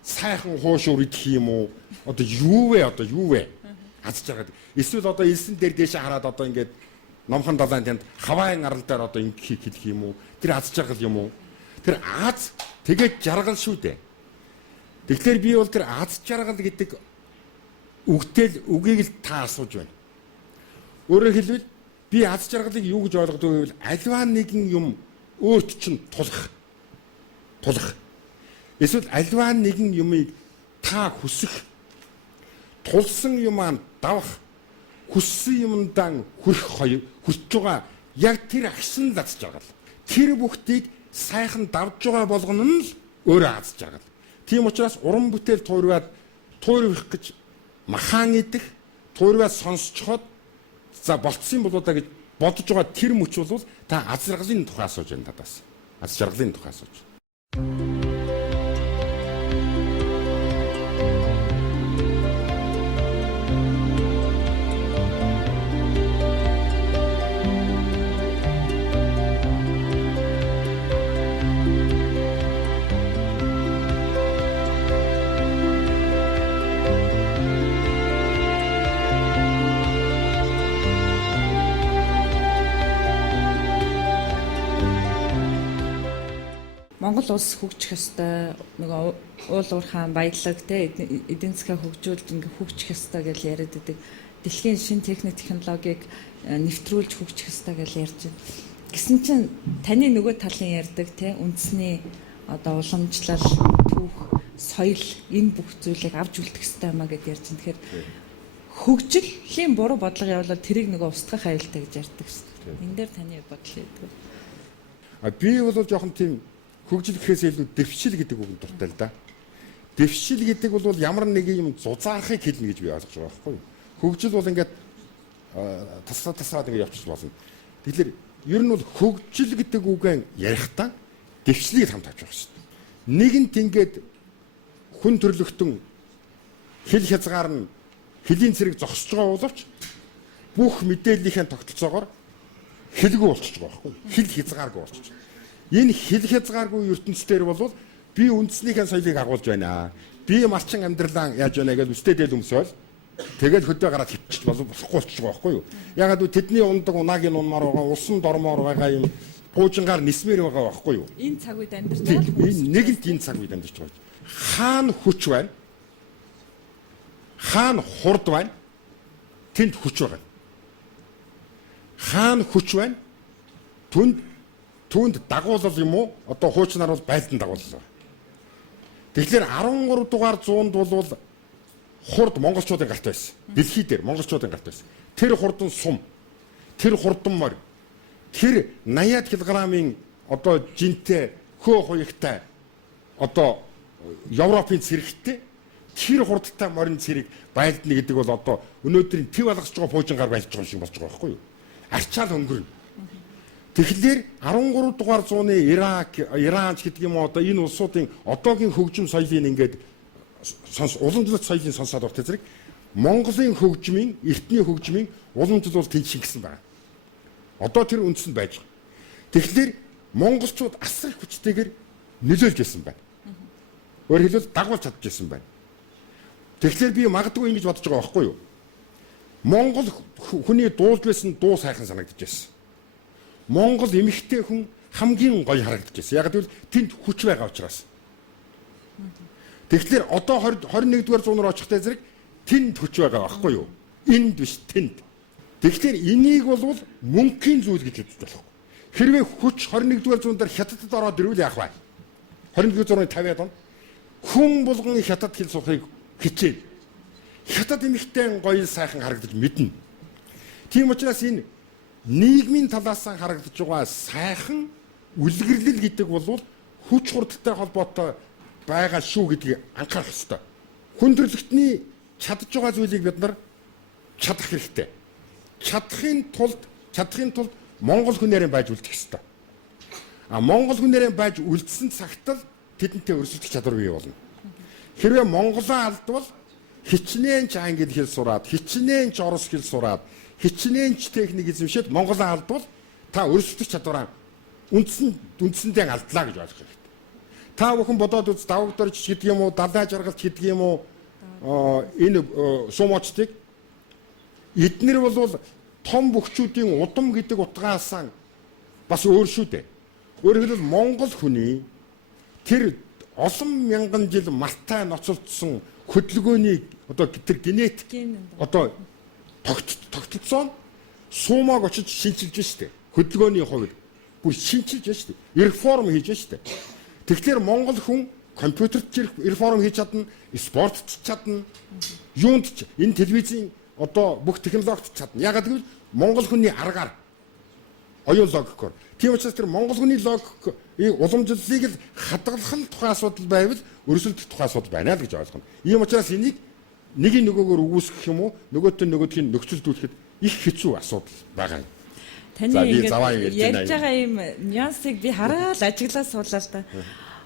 Сайхан хууш өр идэх юм уу? Одоо юу вэ? Аз жаргал. Эсвэл одоо элсэн дээр дэше хараад одоо ингээд номхон далайн тэнд хавайн арал дээр одоо ингэ хийх юм уу? Тэр аз жаргал юм уу? Тэр аз тэгээд жаргал шүү дээ. Тэгэхээр би бол тэр аз жаргал гэдэг үгийг л та асууж байна. Өөрөөр хэлбэл би аз жаргалыг юу гэж ойлгодог вэ гэвэл альва нэгэн юм өөрт чинь тулах. Эсвэл альва нэгэн юмыг та хүсэх, тулсан юмаа давах, хүссэн юмдаа хүрч байгаа яг тэр агшин аз жаргал. Тэр бүхтийг сайхан давж байгаа болгоно нь л өөрөө аз жаргал. Тийм учраас уран бүтээл туурвих гэж махан идэх, туурваа сонсцоход за болцсон болоо да гэж бодож байгаа тэр мөч бол та аз жаргалын тухай асууж байна надаас. Аз жаргалын тухай асууж. Монгол улс хөгжих ёстой. Нөгөө уул уурхаан баялаг те эдийн засгаа хөгжүүлж ингээ хөгжих ёстой гэж яриад байдаг. Дэлхийн шин техник технологиг нэвтрүүлж хөгжих ёстой гэж ярьж байна. Гэсэн чинь таны нөгөө талын ярьдаг те үндэсний одоо уламжлал, түүх, соёл энэ бүх зүйлийг авч үлдэх ёстой юмаа гэд ярьж байна. Тэгэхээр хөгжлийн буруу бодлого явуулаад тэрийг нөгөө устгах аюултай гэж ярьдаг шүү дээ. Энэ дээр таны бодол өгдөг. Би бол жоохон тийм хөгжил гэхээс илүү дэвшил гэдэг үгэнд дуртай л да. Дэвшил гэдэг бол ямар нэг юм зузаахыг хэлнэ гэж би ойлгож байгаа байхгүй юу? Хөгжил бол ингээд тасаад ингээд явчих болно. Тэгэхээр ер нь бол хөгжил гэдэг үгэн ярихдаа дэвшлийг хамт авч байгаа шүү дээ. Нэгэнт ингээд хүн төрлөختөн хэл хязгаар нь хэлийн цэрэг зогсож байгаа боловч бүх мэдээллийнхээ тогтолцоогоор хэлгүй болчихж байгаа байхгүй юу? Хэл хязгааргүй болчихж байгаа. Энэ хэл хязгааргүй ертөнцийн бол би үндэснийхээ соёлыг агуулж байна. Би малчин амьдралаа яаж байна гэж үстэдэл өмсөөл. Тэгээд хөдөө гараад хитчих болохгүй болчих байгаа байхгүй юу? Ягаад гэвэл тэдний ундаг унагийн унмаар байгаа, усан дормоор байгаа юм буужингаар нисмээр байгаа байхгүй юу? Энэ цаг үед амьдарч байгаа л энэ нэгэнт энэ цаг үед амьдарч байгаа. Хаана хүч байна? Хаана хурд байна? Тэнд хүч байгаа. Хаана хүч байна? Түүнд дагуулал юм уу? Одоо хуучнаар бол байлдан дагуулал. Тэгэхээр 13 дугаар зуунд бол хурд монголчуудын гарт байсан. Дэлхий дээр монголчуудын гарт байсан. Тэр хурдан сум, тэр хурдан морь, тэр 80 кг-ын одоо жинтэй хөө хуягтай одоо Европын цэрэгтэй тэр хурдтай морин цэрэг байлдна гэдэг бол одоо өнөөдрийн төв алгасч байгаа буужингаар байлж байгаа шиг болж байгаа байхгүй юу? Арчаал өнгөрнө. Тэгэхээр 13 дугаар зууны Ирак, Иран гэдэг юм уу одоо энэ улсуудын одоогийн хөгжим соёлын ингээд уламжлалт соёлын сонсоод авах зэрэг Монголын хөгжмийн, эртний хөгжмийн уламжлал бол тэнд шингэсэн байна. Одоо тэр үндсэнд байж байгаа. Тэгэхээр монголчууд асар их хүчтэйгээр нөлөөлж байсан байна. Өөрөөр хэлбэл дагуулж чадчихсан байна. Тэгэхээр би магадгүй ингэж бодож байгаа байхгүй юу? Монгол хүний дуулж байсан дуу сайхан санагдаж байсан. Монгол эмэгтэй хүн хамгийн гоё харагдаж байсан. Яг гэвэл тэнд хүч байгаа учраас. Тэгэхээр одоо 21-р зуунаар очихтай зэрэг тэнд хүч байгаа байхгүй юу? Энд биш тэнд. Тэгэхээр энийг бол мөнхийн зүйл гэж үздэг байхгүй. Хэрвээ хүч 21-р зуунд хятадд ороод ирвэл яах вэ? 21-р зууны 50-аад он хүн болгон хятад хэл сурахыг хичээл. Хятад эмэгтэй гоё сайхан харагдаж мэднэ. Тийм учраас энэ нийгмийн талаас нь харагдаж байгаа сайхан үлгэрлэл гэдэг бол хүч хурдтай холбоотой байгаа шүү гэдгийг анхаарах ёстой. Хүн төрлөختний чадж байгаа зүйлийг бид нар чадах хэрэгтэй. Чадахын тулд Монгол хүнээрээ байж үлдэх ёстой. Монгол хүнээрээ байж үлдсэн цагт л тэдэнтэй өрсөлдөх чадвар бий болно. Хэрвээ монголоо алдвал хичнээн ч англи хэл сураад, хичнээн ч орос хэл сураад, хичнээн ч техник эзэмшээд монголоо алдвал та өрсөлдөх чадвараа үндсэндээ алдлаа гэж ойлгох хэрэгтэй. Та бүхэн бодоод үз давагдорч гэдэг юм уу, далай жаргалч гэдэг юм уу, энэ сумочдыг эднэр бол том бөхчүүдийн удам гэдэг утгаасаа бас өөр шүү дээ. Өөрөөр хэлбэл монгол хүний тэр олон мянган жил малтай ноцолдсон хөдөлгөөний одоо тэр генетик одоо тогтцоо суумаг очиж шинчилж штэ. Хөдөлгөөний хувьд бүр шинчилж штэ. Реформ хийж штэ. Тэгэхээр монгол хүн компьютерт реформ хийж чадна, спортт чадна, юунд ч энэ телевизийн одоо бүх технологид чадна. Ягаад гэвэл монгол хүний аргаар оюун логикоор. Тийм учраас тэр монгол хүний логик уламжлалыг л хадгалах тухай асуудал байвал өрсөлдөх тухай асуудал байна л гэж ойлгоно. Ийм учраас энийг нэг нөгөөгөөр үүсгэх юм уу, нөгөөдхийн нөхцөлдүүлэхэд их хэцүү асуудал байгаа юм. Таны ингэж ярьж байгаа юм нюансыг би хараад ажиглаад суулаа л да.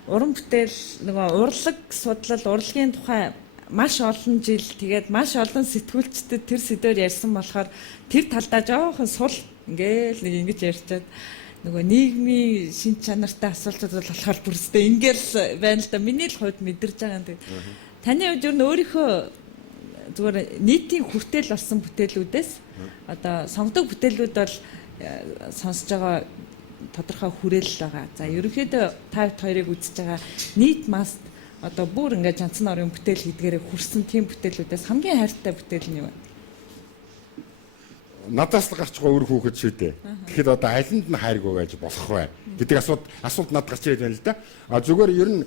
Уран бүтээл нөгөө урлаг судлал, урлагийн тухай маш олон жил тэгээд маш олон сэтгүүлчдэд тэр сэдвээр ярьсан болохоор тэр талдаа жоохон сул ингээл нэг ингэж ярьчаад нөгөө нийгмийн шин чанартай асуултууд бол болохоор бүрстэй ингээл байна л да. Миний л хувьд мэдэрж байгаа юм. Таны хувьд юу н өөрийнхөө зүгээр нийтийн хүртэл болсон бүтээлүүдээс одоо сонгодог бүтээлүүд бол сонсож байгаа тодорхой хүрээлэл байгаа. За ерөнхийдөө та хоёрыг үзэж байгаа нийт маст одоо бүр ингээд Жанцсан орын бүтээл гэдгээрээ хүрсэн тийм бүтээлүүдээс хамгийн хайртай бүтээл нь юу вэ? Надаас л гарч байгаа өөр хүүхэд шүү дээ. Тэгэхэд одоо алинд нь хайрг байж болох вэ гэдэг асуулт надад гарч ирээд байна л да. А зүгээр ер нь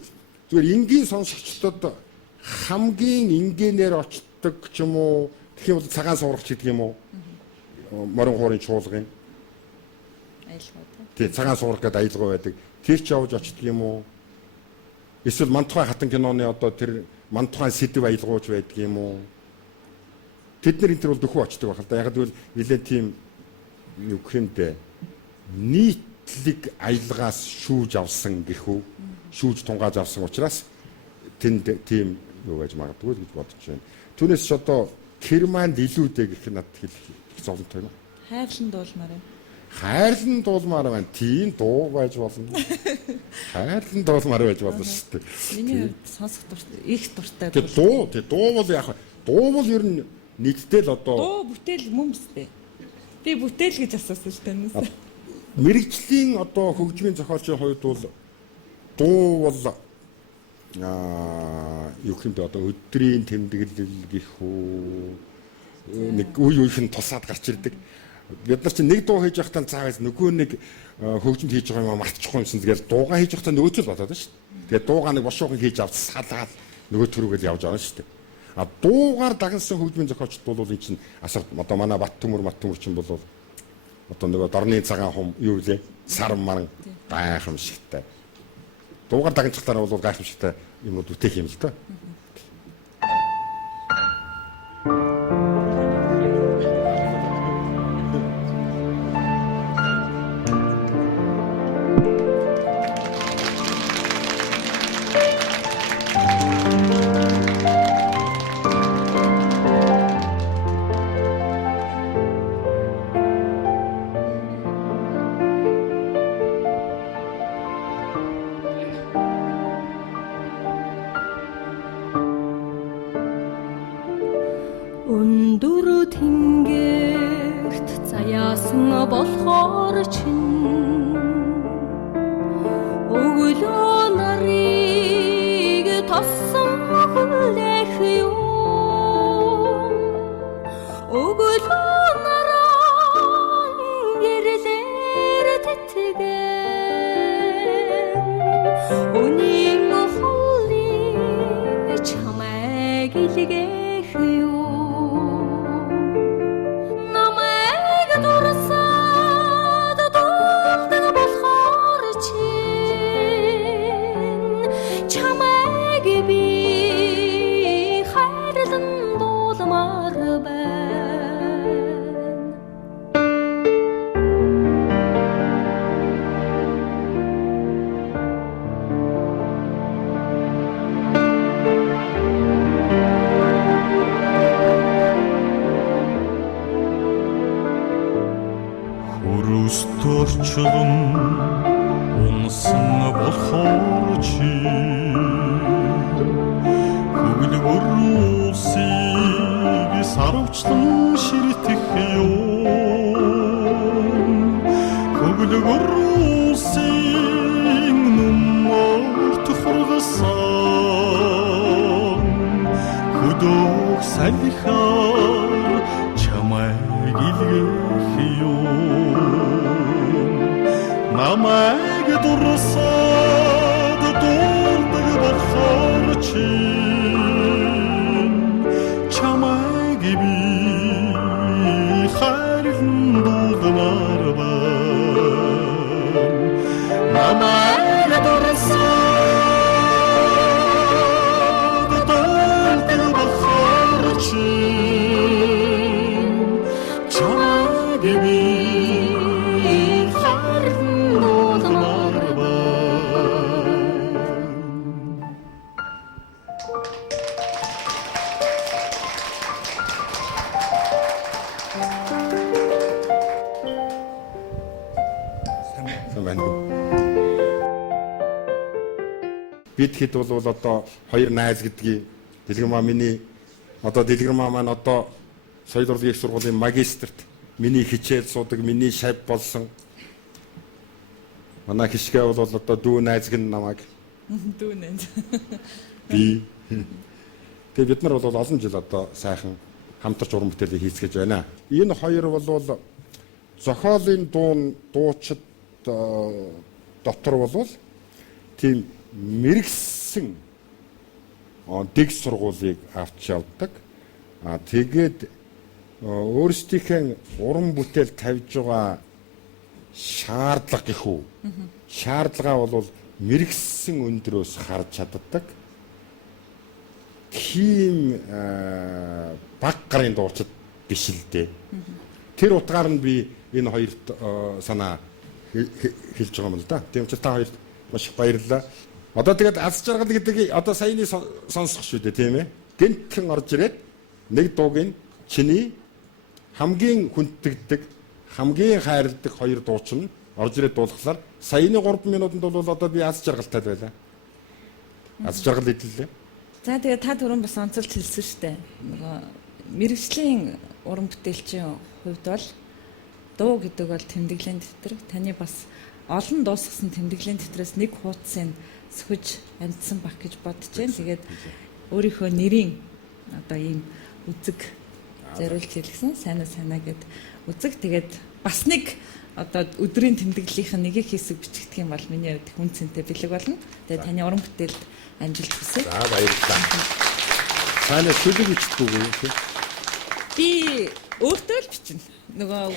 энгийн сонсогчдод хамгийн энгийнээр очдог ч юм уу, тэгэх юм бол цагаан суургач гэдэг юм уу? Морин хуурын чуулгын Аялгаа тий цагаан суурах гэдэг аялгаа байдаг. Тэр ч явж очдөг юм уу? Эсвэл Мантухай хатан киноны одоо тэр Мантухай сэдв аялгууч байдаг юм уу? Тэд нар энэ төр бол дөхөө очдөг байх л да. Яг гэвэл нэлээд тийм юу гэх юм бэ? Нийтлэг аялгаас шүүж авсан гэхүү. Шүүж тунгааж авсан учраас тэнд тийм юу байж магадгүй гэж бодож байна. Түүнээс ч одоо Германд илүү дээ гэх надад хэлэх зовлонтой байна. хайрлан дуулмаар байна. Хайрлан дуулмаар байна. Тийм дуу байж болно. Хайрлан дуулмаар байж болно шүү дээ. Миний хувьд сонсох дуртай, их дуртай. Тэгээ дуу бол яг дуу бол ер нь нэгдэл одоо Дуу бүтээл мөн биз дээ. Би бүтээл гэж асуусан шүү дээ. мэрэгжлийн одоо хөгжмийн зохиолчийн хувьд бол дуу бол юу гэх юм бэ одоо өдрийн тэмдэглэл гэх үү нэг үе үеийн тусаад гарч ирдэг. Бид нар чинь нэг дуу хийж байхдаа цаагаас нөгөө нэг хөгжимд хийж байгаа юм мартчихгүй юмсан тэгээд дуугаа хийж байхдаа нөгөөцөл болоод байна шүү дээ. Тэгээд дуугаа нэг бошуухан хийж авч салгаад нөгөө төрүүгээл явж байгаа шүү дээ. А дуугаар дагнсан хөгжмийн зохиолчд бол энэ чинь асар одоо манай Бат төмөр чинь бол одоо нөгөө дорны цагаан хум юу вэ? Сар маран гайхамшигтай. Дуугаар дагнчихлаараа бол гайхамшигтай юмуд үтэх юм л да. Өндөр тэнгэрт заяасан болохоор чинь өглөө нарыг тоссон хүлээх юм өглөө наран гэрлэр тэтгэн өнийн холыг чамайг илгээх юм Хөрөсторчлон унсан болохоор чи хөвлөр улсыг сарвчлан ширтэх юм хөвлөр улсын нүмөрт хургасан хөдөөх салхаар чамайг илгээх юм намайг дурсаад дурдаг болохоор чинь чамайг би хайрлан дуулмаар байна намайг дурсаад дурдаг болохоор чинь чамайг би бид хэд бол одоо хоёр найз гэдгийг Дэлгэрмаа миний одоо Дэлгэрмаа маань одоо соёл урлагийн их сургуулийн магистрт миний хичээл суудаг миний шав болсон Манай хишгээ бол одоо дүү найзг нь намайг Дүүнэн. би. Тэгээ бид нар бол олон жил одоо сайхан хамтарч уран бүтээлийг хийцгээж байна. Энэ хоёр бол зохиолын дуучид дотор бол тийм мэрэгсэн дэг сургуулийг авч явдаг. Тэгээд өөрсдийнхээ уран бүтээл тавьж байгаа шаардлага гэх үү. Шаардлага бол мэрэгсэн өндрөөс харж чаддаг. Тийм баг гарын дуучид биш л дээ. Тэр утгаар нь би энэ хоёрт санаа хэлж байгаа юм л да. Тийм учраас та хоёрт маш их баярлалаа. Одоо тэгээд аз жаргал гэдэг одоо саяны сонсох шүү дээ, тийм ээ. Гэнтхэн орж ирээд нэг дууг нь чиний хамгийн хүндэгдэг, хамгийн хайрладаг хоёр дуучин орж ирээд дуулахлаар саяны 3 минутанд бол одоо би аз жаргалтай байлаа. Аз жаргал хэллээ. За тэгээ та түрүүн бас онцолж хэлсэн шүү дээ. Нөгөө мэрэгжлийн уран бүтээлчийн хувьд бол дуу гэдэг бол тэмдэглэлийн дэвтэр. Таны бас олон дуусгасан тэмдэглэлийн дэвтрээс нэг хуудсыг сөхөж амьдсан баг гэж бодож байна. Тэгээд өөрийнхөө нэрийн одоо ийм үзэг зориулж хэлсэн. Сайнаа гэд үзэг. Тэгээд бас нэг одоо өдрийн тэмдэглэлийнх нь нэг хэсэг бичигдэх юм бол миний хувьд хүн цэнтэй бэлэг болно. Тэгээд таны уран бүтээлд амжилт хүсье. За баярлалаа. Сайнаа шүлэг бичдэг үү? Би өөртөө л бичнэ. Нөгөө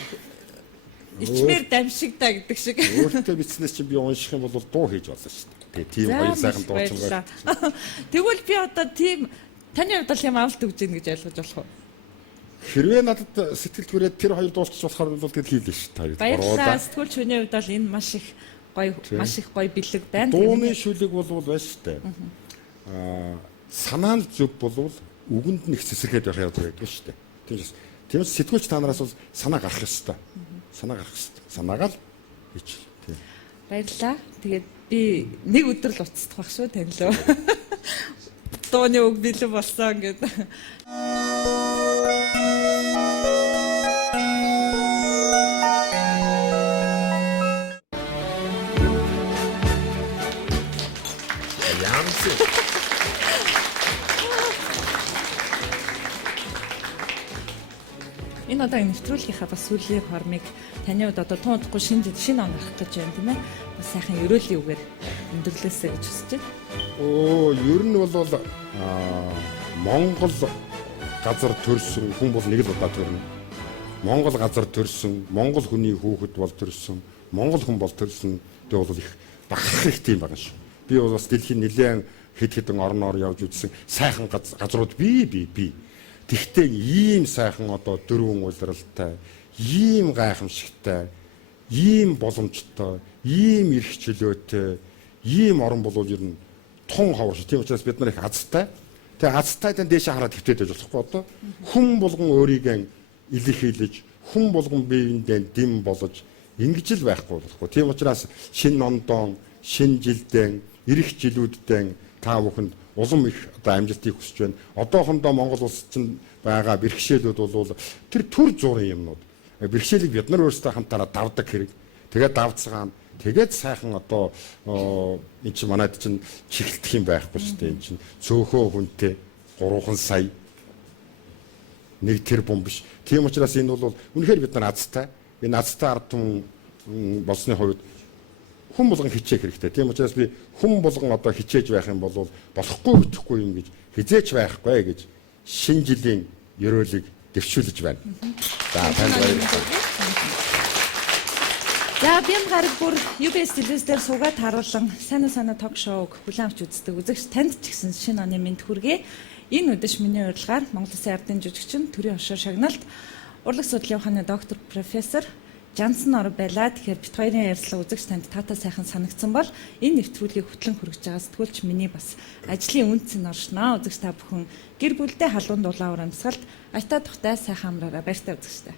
ичмэр дамшигдаа гэдэг шиг. Өөртөө бичснээс чинь би унших юм бол дуу хийж болно шүү дээ. Тийм хоёр сайхан дуучин байна. Тэгвэл би одоо тийм таны хувьд бол юм авалт өгж гин гэж ойлгож болох уу? Хэрвээ надад сэтгэл хүрээд тэр хоёр дуусчих болохоор бол тэгэл хийлээ шүү дээ. Баярлалаа. Сэтгүүлч хүний хувьд бол энэ маш их гоё бэлэг байна. Дууны шүлэг бол байна шүү дээ. Санаа нь зөв болвол үгэнд нь их цэсэрхэд байх явдаг байдаг шүү дээ. Тийм сэтгүүлч та нараас бол санаа гарах ёстой. Санаа гарах ёстой. Санаагаа л хийчих. Тийм. Баярлалаа. Тэгээд би нэг өдөр л уцтах байх шүү танилаа. Дууны үг бэлэн болсон гэдэг. Энэ одоо нэвтрүүлгийнхаа бас сүүлийн хормыг таны хувьд одоо тун удахгүй шинэ он гарах гэж байна тийм ээ. Бас сайхан ерөөлийн үгээр өндөрлөөсэй гэж хүсэж байна. Ер нь бол Монгол газар төрсөн хүн бол нэг л удаа төрнө. Монгол газар төрсөн, монгол хүний хүүхэд бол төрсөн, монгол хүн бол төрсөн гэдэг бол их бахарх хэрэгтэй юм байна шүү. Би бас дэлхийн нэлээд хэд орноор явж үзсэн сайхан газрууд би. Тэгтээ ийм сайхан одоо дөрвөн улиралтай, ийм гайхамшигтай, ийм боломжтой, ийм эрх чөлөөтэй, ийм орон болов ер нь тун ховор шүү. Тийм учраас бид нар их азтай. Тэгээ азтайдаа дээшээ хараад хөвтөд байж болохгүй одоо хүн болгон өөрийгөө илэрхийлж, хүн болгон биеиндээ дэм болж ингэж л байхгүй болохгүй. Тийм учраас шинэ ондоон, шинэ жилдээ, ирэх жилүүддээ та бүхэнд улам их одоо амжилтыг хүсэж байна. Одоохондоо Монгол улс чинь байгаа бэрхшээлүүд бол тэр төр зургийн юмнууд. Бэрхшээлийг бид нар өөрсдөө хамтараа давдаг хэрэг. Тэгээд давцгаана. Тэгээд сайхан одоо эн чинь манайд чинь чихэлдэх юм байхгүй шүү дээ. Эн чинь цөөхөө хүнтэй 3 сая нэг тэрбум биш. Тийм учраас энэ бол үнэхээр бид нар азтай. Энэ азтай ард түмэн болсны хувьд хүн болгон хичээх хэрэгтэй. Тийм учраас би хүн болгон одоо хичээж байх юм бол болохгүй гэхгүй юм гэж хизээч байхгүй гэж шинэ жилийн ёроолыг дэвшүүлж байна. За танд баярлалаа. За бям гараг бүр UBS телевизээр суугаад харуулсан санаа ток шоуг хүлээн авч үздэг үзэгч танд ч гэсэн шинэ оны мэнд хүргэе. Энэ үдэш миний урилгаар Монгол Улсын ардын жүжигчин төрийн оршоо шагналт урлаг судлалын ухааны доктор профессор Жансан ор байлаа. Тэгэхээр бит хоёрын ярилцлага үзэгч танд таатай сайхан санагдсан бол энэ нэвтрүүлгийг хөтлөн хүргэж байгаа сэтгүүлч миний бас ажлын үнцэн оршноо. Үзэгч та бүхэн гэр бүлдээ халуун дулаан урамсгалд аятаа тухтай сайхан амраараа баяртай үзэгчтэй.